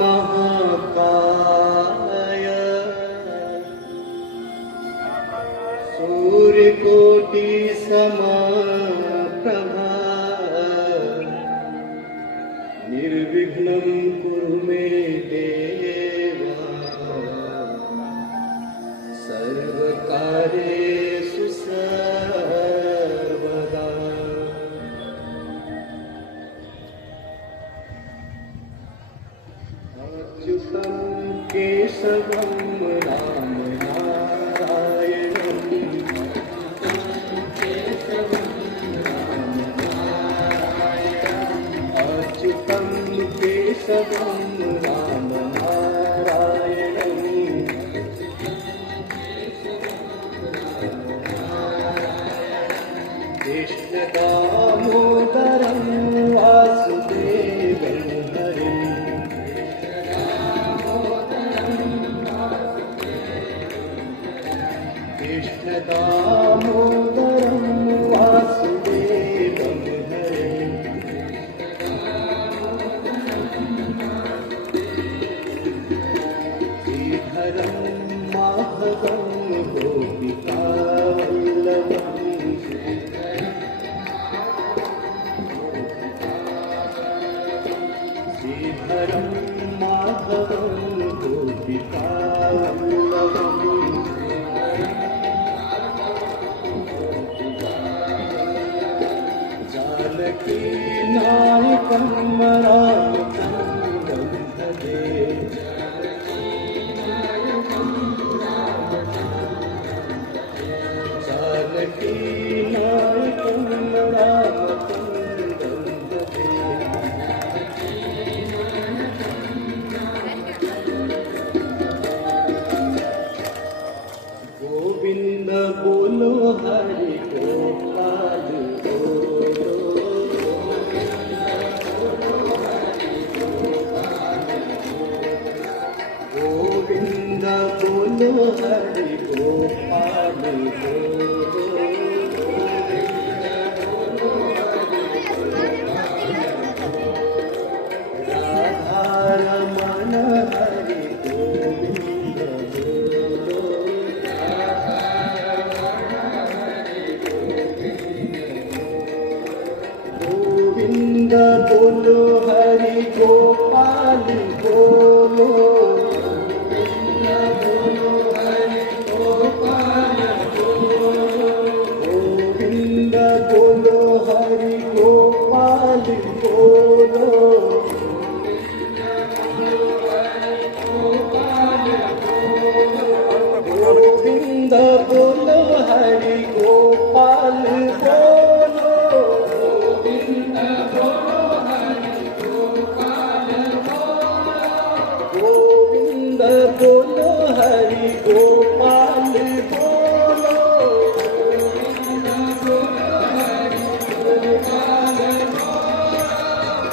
महाकाय सूर्यकोटि समप्रभा निर्विघ्नं कुरु मे देवा सर्वकार्येषु सर्वदा। अच्युतं केशवं राम नारायणं अच्युतं केशवं राम नारायणं कृष्ण दामोदरं वासुदेवं हरिं कृष्ण दामोदरं वासुदेवं हरिं श्रीधरं माधवं गोपिकावल्लभं श्रीधरं माधवं गोपिकावल्लभं जानकी नायकं रामचन्द्रं भजे जानकी नायकं रामचन्द्रं भजे गोविंद बोलो हरि गोपाल बोलो गोविंद बोलो हरि गोपाल बोलो राधा रमण हरि गोविंद बोलो गोविंद बोलो हरि गोपाल बोलो गोविंद बोलो हरि गोपाल बोलो गोविंद बोलो हरि गोपाल बोलो गोविंद बोलो हरि गोपाल बोलो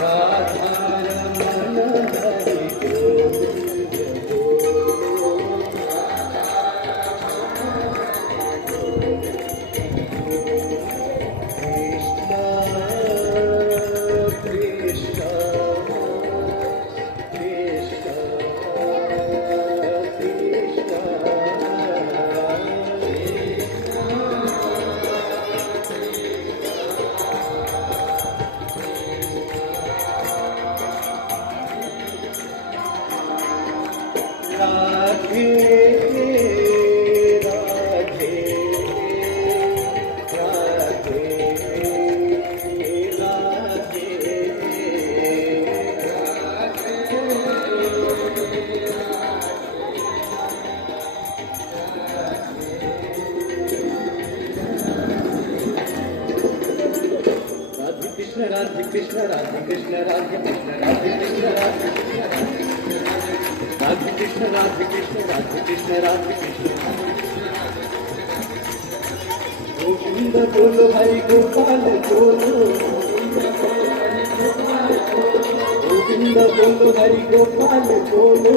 राधा रमण हरि गोविंद बोलो कृष्ण कृष्ण कृष्ण राधे राधे राधे राधे कृष्ण राधे कृष्ण राधे कृष्ण राधे कृष्ण राधे कृष्ण राधे कृष्ण राधे कृष्ण राधे कृष्ण गोविंद बोलो हरि गोपाल बोलो गोविंद बोलो हरि गोपाल बोलो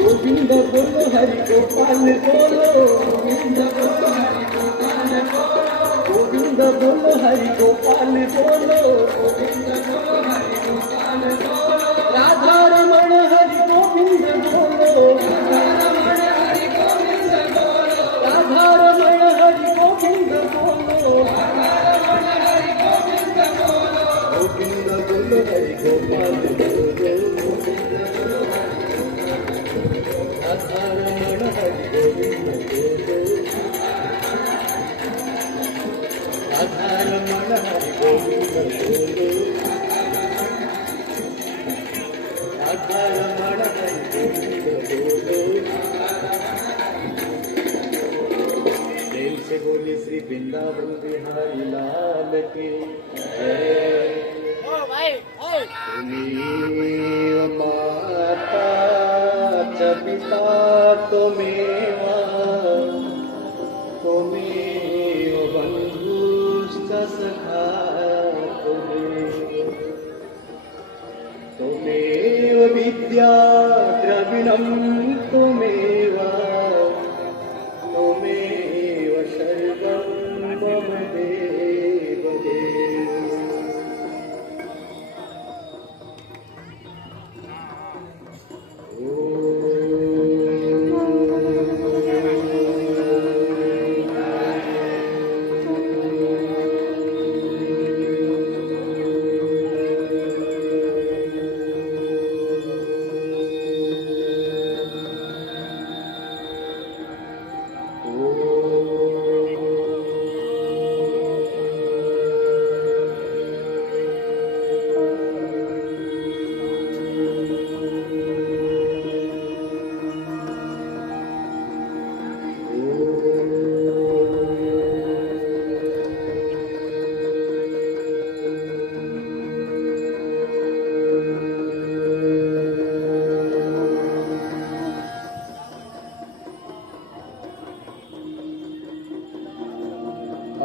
गोविंद बोलो हरि गोपाल बोलो गोविंद बोलो हरि गोपाल बोलो बोलो हरि गोपाल बोलो राधा रमण हरि गोविंद बोलो राधा रमण हरि गोविंद बोलो राधा रमण हरि गोविंद बोलो प्रेम से बोली श्री वृंदावन बिहारी लाल की जय। तुमेव माता च पिता त्वमेव त्वमेव बन्धुश्च सखा त्वमेव विद्या द्रविणं त्वमेव त्वमेव सर्वं मम देव देव।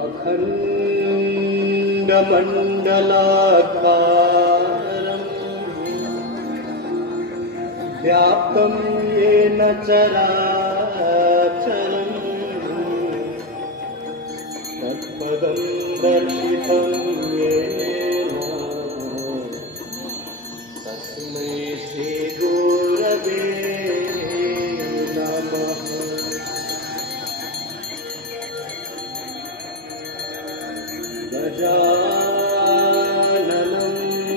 अखण्डमण्डलाकारम् व्याप्तं येन चराचरम् तत्पदं दर्शितं येन तस्मै श्रीगुरवे नमः। गजाननं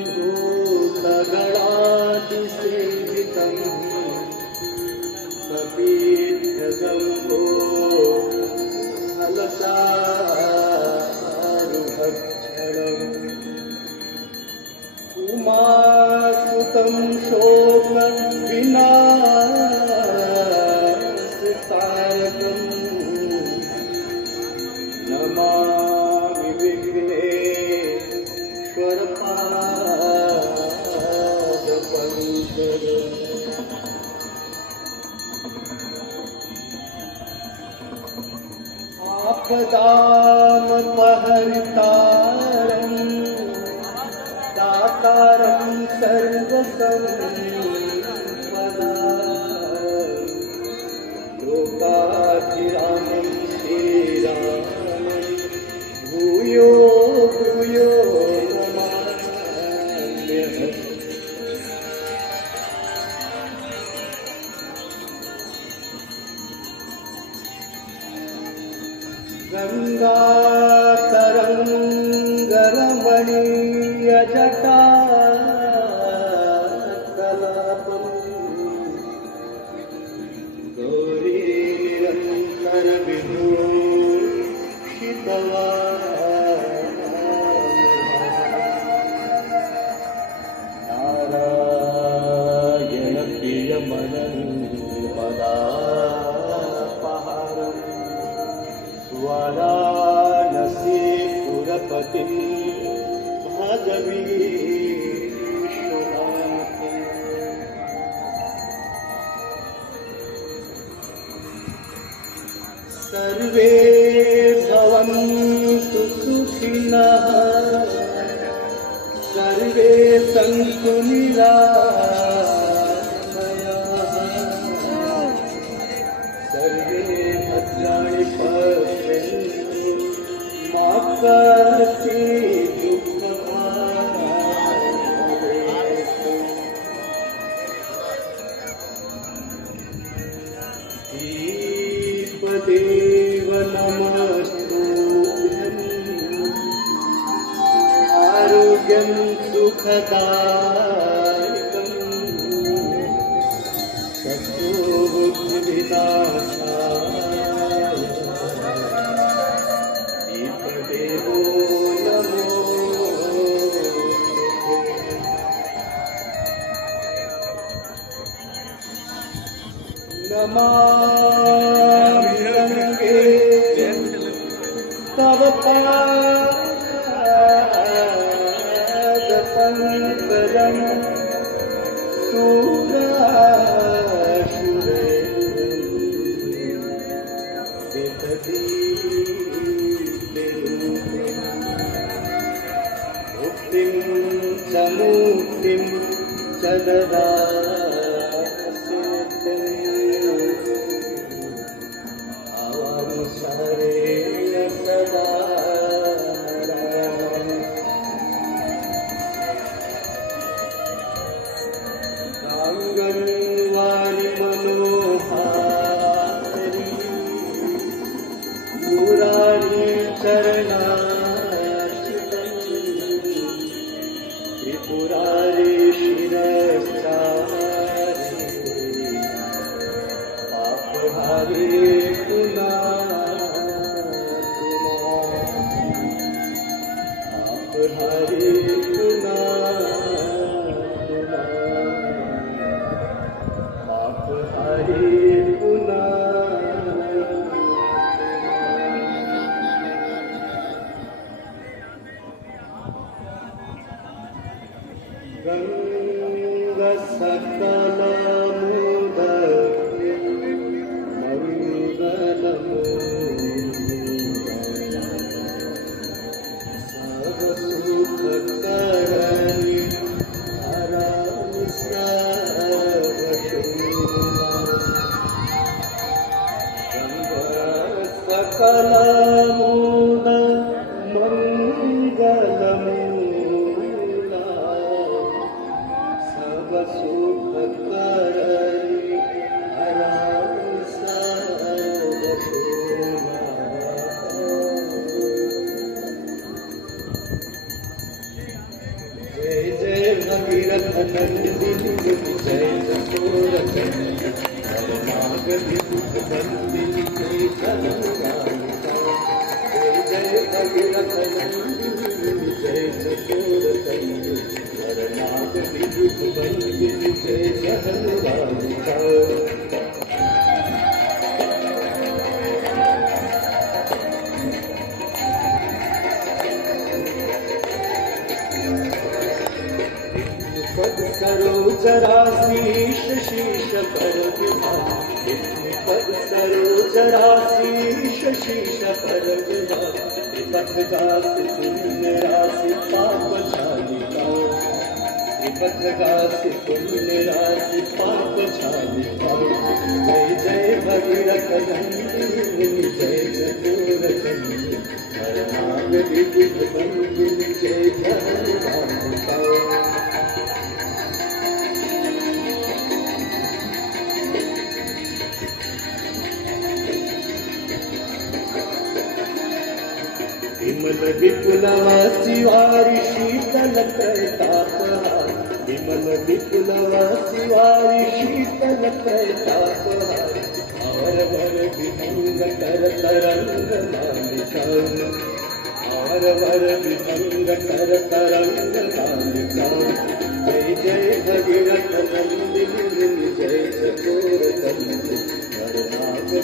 भूतगणातिसेवितं कपीत्यजम्बो फलचारुभक्षणम् उमासुतं शोकविनाशकारकम् नमामि विघ्नेश्वरपादपङ्कजम्। आपदामपहर्तारम् दातारं सर्वसम्पदा लोकाभिरामं श्रीरामं भूयो भूयो नमाम्यहम्। गङ्गातरङ्गरमणीयजटा कलापम् गौरी नारायणप्रियमनन्मदापहारम् वाराणसीपुरपतिं भजवीश्वनाथम्। सर्वे भवन्तु सुखिनः सर्वे सन्तु निरामयाः सर्वे भद्राणि पश्यन्तु मा कश्चित् दुःखभाग् भवेत्। देव नमस्तुभ्यम् आरोग्यं सुखदायकम् सत्त्वबुद्धिविनाशाय दीपदेवो नमामि गंगे तव पादपङ्कजं सुरासुरे मुक्तिं च मुक्तिं च ददासि सारेण सदा आंगनवाड़ी मनोहारी मुरारी चरणाच्युतम् त्रिपुरारी शिरश्चारी पापहारी हरे आप हरे गंगा सकल सकलमूल मंगलमूला सब सुखकरी जय जय भगीरथ नंदिनी जय जसोरचंद्र नागरी दुख बंदिनी जय जय भगीरथ नंदिनी जय जसोरचंद्र नागरी दुख बंदिनी जय जहनुरानिका सरोजराशीष शीश पर विभाग पद सरोजराशीष शीश पर विभाग पथ गास पुण्य राशि पाप छालिका पथ गास पुण्य राशि पाप छालिका जय जय भगीरथ नंदिनी जय जगोरचंद्र हर नाग विदित बंदिनी जय जहनुरानिका विमल विपुलवासी वारी शीतल प्रतापहा विमल विपुलवासी वारी शीतल प्रतापहा और वर विभंग कर तरंग मालिका और वर विभंग कर तरंग मालिका जय जय भगीरथ नंदिनी जय चकोर तंत्र हर नाग